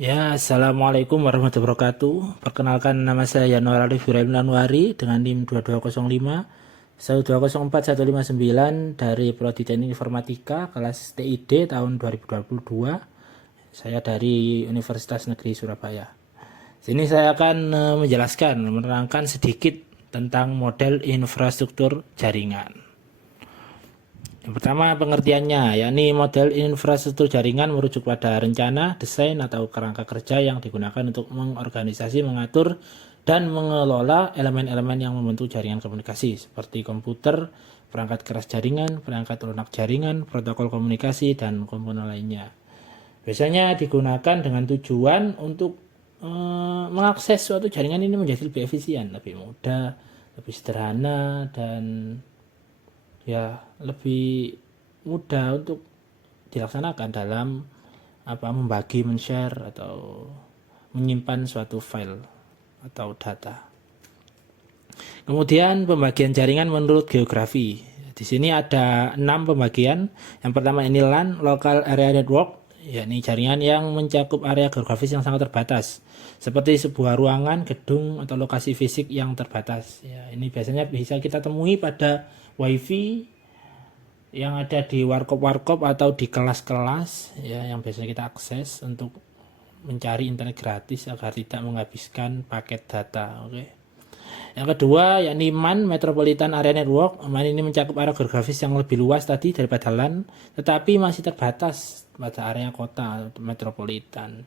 Ya, Assalamualaikum warahmatullahi wabarakatuh. Perkenalkan, nama saya Yanuar Arif Ibrahim Anwari dengan NIM 2205 1204159 dari Prodi Teknik Informatika kelas TID tahun 2022. Saya dari Universitas Negeri Surabaya. Sini saya akan menjelaskan, menerangkan sedikit tentang model infrastruktur jaringan. Yang pertama pengertiannya, yakni model infrastruktur jaringan merujuk pada rencana, desain, atau kerangka kerja yang digunakan untuk mengorganisasi, mengatur, dan mengelola elemen-elemen yang membentuk jaringan komunikasi seperti komputer, perangkat keras jaringan, perangkat lunak jaringan, protokol komunikasi, dan komponen lainnya. Biasanya digunakan dengan tujuan untuk mengakses suatu jaringan ini menjadi lebih efisien, lebih mudah, lebih sederhana, dan ya lebih mudah untuk dilaksanakan dalam membagi, men-share atau menyimpan suatu file atau data. Kemudian pembagian jaringan menurut geografi. Di sini ada 6 pembagian. Yang pertama ini LAN, Local Area Network, yakni jaringan yang mencakup area geografis yang sangat terbatas, seperti sebuah ruangan, gedung, atau lokasi fisik yang terbatas. Ya, ini biasanya bisa kita temui pada WiFi yang ada di warkop-warkop atau di kelas-kelas, ya, yang biasanya kita akses untuk mencari internet gratis agar tidak menghabiskan paket data. Oke. Yang kedua yakni MAN, Metropolitan Area Network. MAN ini mencakup area geografis yang lebih luas tadi daripada LAN, tetapi masih terbatas pada area kota metropolitan.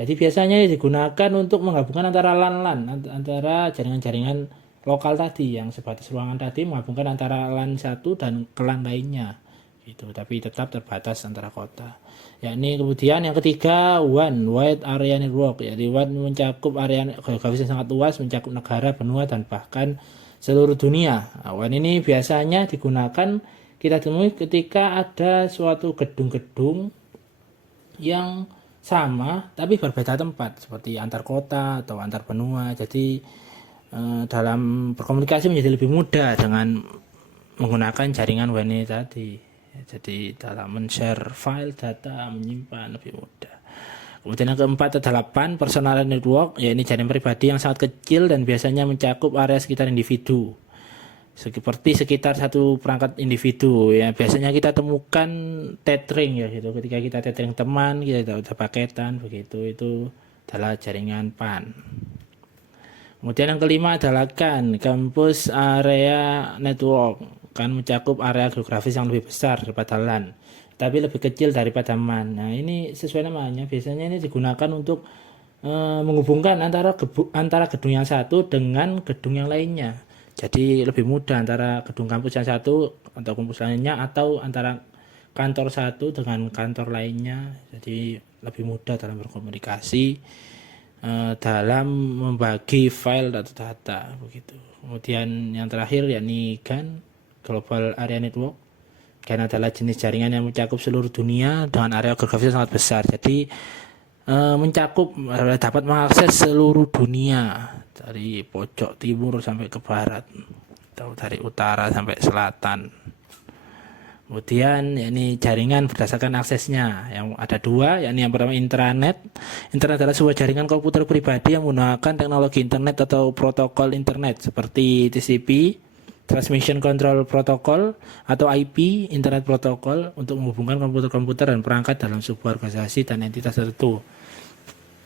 Jadi biasanya digunakan untuk menggabungkan antara LAN-LAN, antara jaringan-jaringan lokal tadi yang sebatas ruangan tadi, menggabungkan antara LAN satu dan ke LAN lainnya. Gitu, tapi tetap terbatas antara kota. Yakni kemudian yang ketiga WAN, Wide Area Network. Jadi WAN mencakup area geografis yang sangat luas, mencakup negara, benua, dan bahkan seluruh dunia. Nah, WAN ini biasanya digunakan kita temui ketika ada suatu gedung-gedung yang sama tapi berbeda tempat, seperti antar kota atau antar benua. Jadi dalam berkomunikasi menjadi lebih mudah dengan menggunakan jaringan WAN ini tadi. Jadi dalam men-share file, data, menyimpan lebih mudah. Kemudian yang keempat adalah PAN, Personal Network, yaitu jaringan pribadi yang sangat kecil dan biasanya mencakup area sekitar individu. Seperti sekitar satu perangkat individu, ya biasanya kita temukan tethering ya gitu. Ketika kita tethering teman, kita udah paketan begitu, itu adalah jaringan PAN. Kemudian yang kelima adalah CAN, Campus Area Network, kan mencakup area geografis yang lebih besar daripada LAN, tapi lebih kecil daripada MAN. Nah ini sesuai namanya, biasanya ini digunakan untuk menghubungkan antara gedung yang satu dengan gedung yang lainnya. Jadi lebih mudah antara gedung kampus yang satu atau kampus lainnya, atau antara kantor satu dengan kantor lainnya. Jadi lebih mudah dalam berkomunikasi, dalam membagi file atau data begitu. Kemudian yang terakhir yakni GAN, Global Area Network. GAN adalah jenis jaringan yang mencakup seluruh dunia dengan area geografis sangat besar. Jadi mencakup dapat mengakses seluruh dunia dari pojok timur sampai ke barat, atau dari utara sampai selatan. Kemudian yakni jaringan berdasarkan aksesnya yang ada dua, yakni yang pertama intranet. Internet adalah sebuah jaringan komputer pribadi yang menggunakan teknologi internet atau protokol internet seperti TCP, Transmission Control Protocol, atau IP, Internet Protocol, untuk menghubungkan komputer-komputer dan perangkat dalam sebuah organisasi dan entitas tertentu.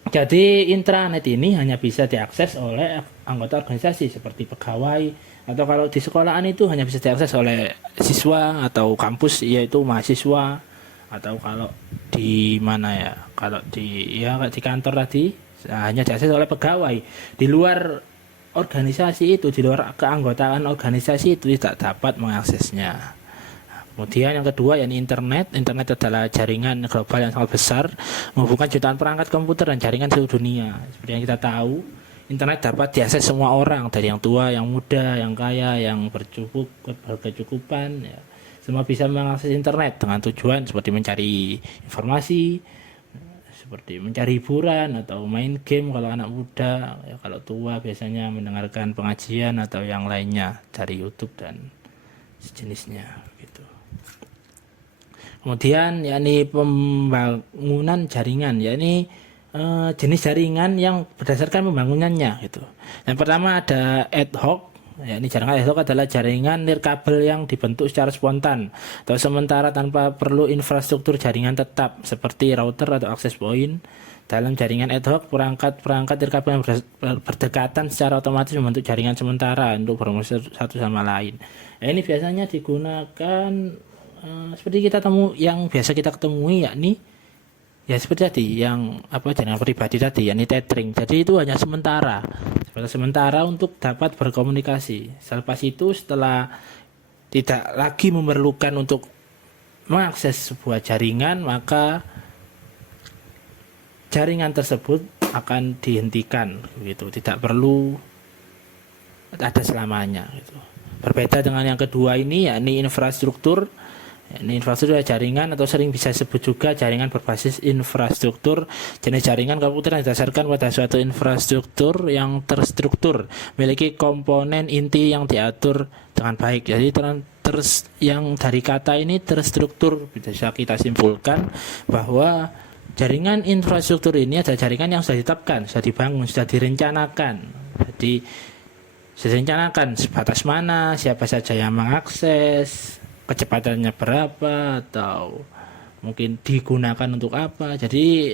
Jadi intranet ini hanya bisa diakses oleh anggota organisasi seperti pegawai, atau kalau di sekolahan itu hanya bisa diakses oleh siswa atau kampus yaitu mahasiswa, atau kalau di mana ya, kalau di kantor tadi hanya diakses oleh pegawai. Di luar organisasi itu, di luar keanggotaan organisasi itu tidak dapat mengaksesnya. Kemudian yang kedua yakni internet. Internet adalah jaringan global yang sangat besar, menghubungkan jutaan perangkat komputer dan jaringan seluruh dunia. Seperti yang kita tahu, internet dapat diakses semua orang, dari yang tua, yang muda, yang kaya, yang berkecukupan, ya. Semua bisa mengakses internet dengan tujuan seperti mencari informasi, seperti mencari hiburan atau main game kalau anak muda, ya, kalau tua biasanya mendengarkan pengajian atau yang lainnya dari YouTube dan sejenisnya gitu. Kemudian yakni pembangunan jaringan, yakni jenis jaringan yang berdasarkan pembangunannya gitu. Yang pertama ada ad hoc. Ya, ini jaringan ad hoc adalah jaringan nirkabel yang dibentuk secara spontan atau sementara tanpa perlu infrastruktur jaringan tetap seperti router atau access point. Dalam jaringan ad hoc, perangkat nirkabel yang berdekatan secara otomatis membentuk jaringan sementara untuk berfungsi satu sama lain. Nah, ini biasanya digunakan seperti yang biasa kita ketemui, yakni ya seperti tadi yang jaringan pribadi tadi, yakni tethering. Jadi itu hanya sementara untuk dapat berkomunikasi. Selepas itu, setelah tidak lagi memerlukan untuk mengakses sebuah jaringan, maka jaringan tersebut akan dihentikan gitu. Tidak perlu ada selamanya gitu. Berbeda dengan yang kedua ini, yakni infrastruktur. Ini infrastruktur jaringan atau sering bisa disebut juga jaringan berbasis infrastruktur. Jenis jaringan komputer yang didasarkan pada suatu infrastruktur yang terstruktur, memiliki komponen inti yang diatur dengan baik. Jadi yang dari kata ini terstruktur, bisa kita simpulkan bahwa jaringan infrastruktur ini adalah jaringan yang sudah ditetapkan, sudah dibangun, sudah direncanakan. Jadi sudah direncanakan sebatas mana, siapa saja yang mengakses, kecepatannya berapa, atau mungkin digunakan untuk apa. Jadi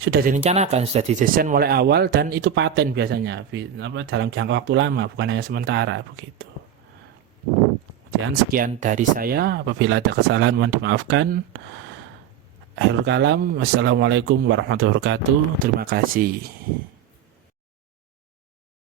sudah direncanakan, sudah didesain mulai awal, dan itu paten biasanya dalam jangka waktu lama, bukan hanya sementara begitu. Dan sekian dari saya, apabila ada kesalahan mohon dimaafkan. Akhirul kalam, wassalamualaikum warahmatullahi wabarakatuh. Terima kasih.